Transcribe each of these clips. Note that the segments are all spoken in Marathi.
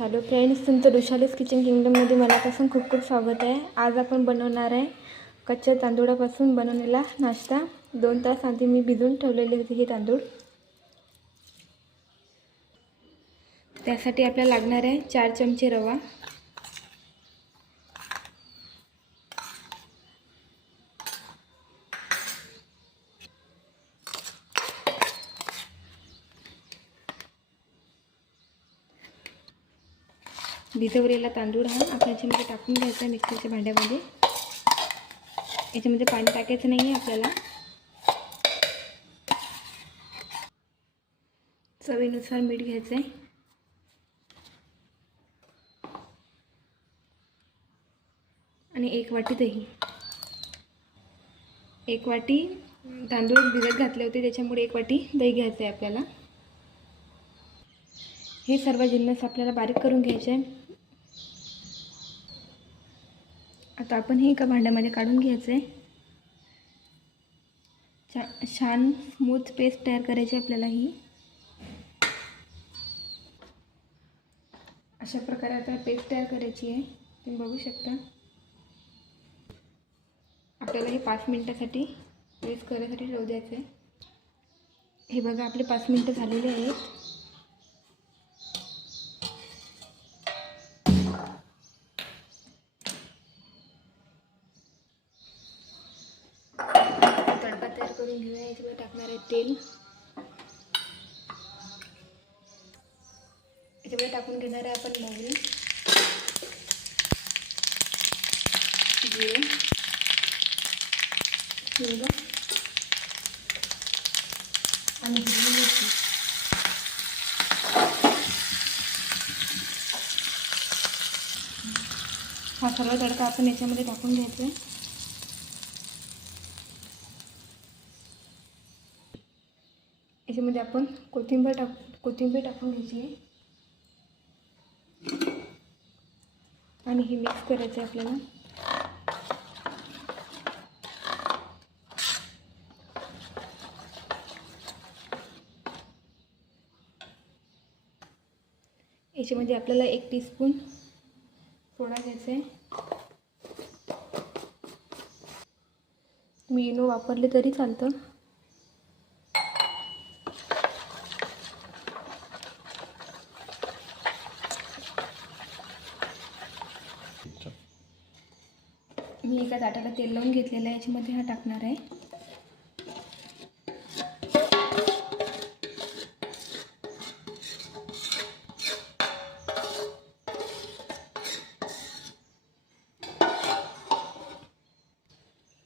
हॅलो फ्रेंड्स तुमचं रुशालीस किचन किंगडममध्ये मनापासून खूप खूप स्वागत आहे. आज आपण बनवणार आहे कच्च्या तांदूळापासून बनवलेला नाश्ता. दोन तास आधी मी भिजवून ठेवलेले होते हे तांदूळ. त्यासाठी आपल्याला लागणार आहे चार चमचे रवा. भिजवलेला तांदूळ हा आपण याच्यामध्ये टाकून घ्यायचा आहे मिक्सरच्या भांड्यामध्ये. याच्यामध्ये पाणी टाकायचं नाही आहे आपल्याला. चवीनुसार मीठ घ्यायचं आहे. आणि एक वाटी दही. एक वाटी तांदूळ भिजत घातले होते त्याच्यामुळे एक वाटी दही घ्यायचं आहे आपल्याला. हे सर्व जिन्नस आपल्याला बारीक करून घ्यायचे आहे. आता आपण हे एका भांड्यामध्ये काढून घ्यायचं आहे छा छान स्मूथ पेस्ट तयार करायची आपल्याला ही. अशा प्रकारे आता पेस्ट तयार करायची आहे. तुम्ही बघू शकता. आपल्याला हे पाच मिनटासाठी पेस्ट करायसाठी ठेवू द्यायचं आहे हे बघा आपले पाच मिनटं झालेले आहेत. घेऊया याच्यामध्ये टाकणार आहे तेल. याच्यामध्ये टाकून घेणार आहे आपण मोहरी. जिरे. हिंग. आणि हिरवी मिरची. हा सर्व तडका आपण याच्यामध्ये टाकून घ्यायचा आहे. याच्यामध्ये आपण कोथिंबीर टाक कोथिंबीर टाकून घ्यायची आहे. आणि हे मिक्स करायचं आहे आपल्याला. याच्यामध्ये आपल्याला एक टीस्पून सोडा घ्यायचा आहे. मी इनो वापरले तरी चालतं. मी एका ताटाला तेल लावून घेतलेलं आहे याच्यामध्ये हा टाकणार आहे.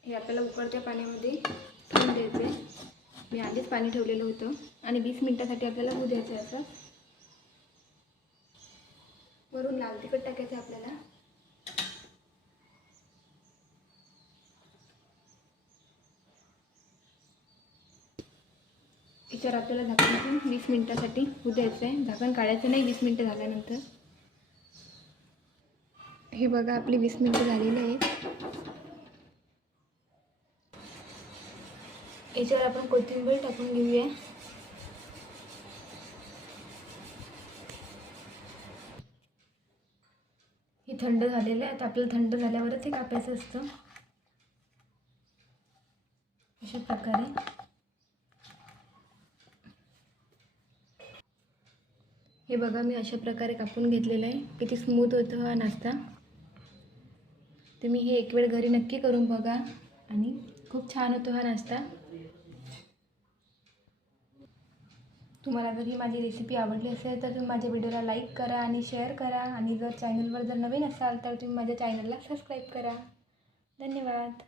हे आपल्याला उकळत्या पाण्यामध्ये ठेवून द्यायचं आहे मी आधीच पाणी ठेवलेलं होतं आणि वीस मिनटासाठी आपल्याला होऊ द्यायचं आहे असं. वरून लाल तिखट टाकायचं आहे आपल्याला. याच्यावर आपल्याला झाकण ठेवून वीस मिनटासाठी. उद्यायचं आहे झाकण काढायचं नाही. वीस मिनटं झाल्यानंतर. हे बघा आपली वीस मिनटं झालेली आहेत. याच्यावर आपण कोथिंबीर टाकून घेऊया. ही थंड झालेलं आहे. आता आपल्याला थंड झाल्यावरच हे कापायचं असतं. अशा प्रकारे. हे बघा मी अशा प्रकारे कापून घेतलेलं आहे. किती स्मूथ होतं हा नाश्ता. तुम्ही हे एक वेळ घरी नक्की करून बघा आणि खूप छान होतो हा नाश्ता. तुम्हाला जर ही माझी रेसिपी आवडली असेल तर तुम्ही माझ्या व्हिडिओला लाईक करा आणि शेअर करा. आणि जर चॅनलवर जर नवीन असाल तर तुम्ही माझ्या चॅनलला सबस्क्राईब करा. धन्यवाद.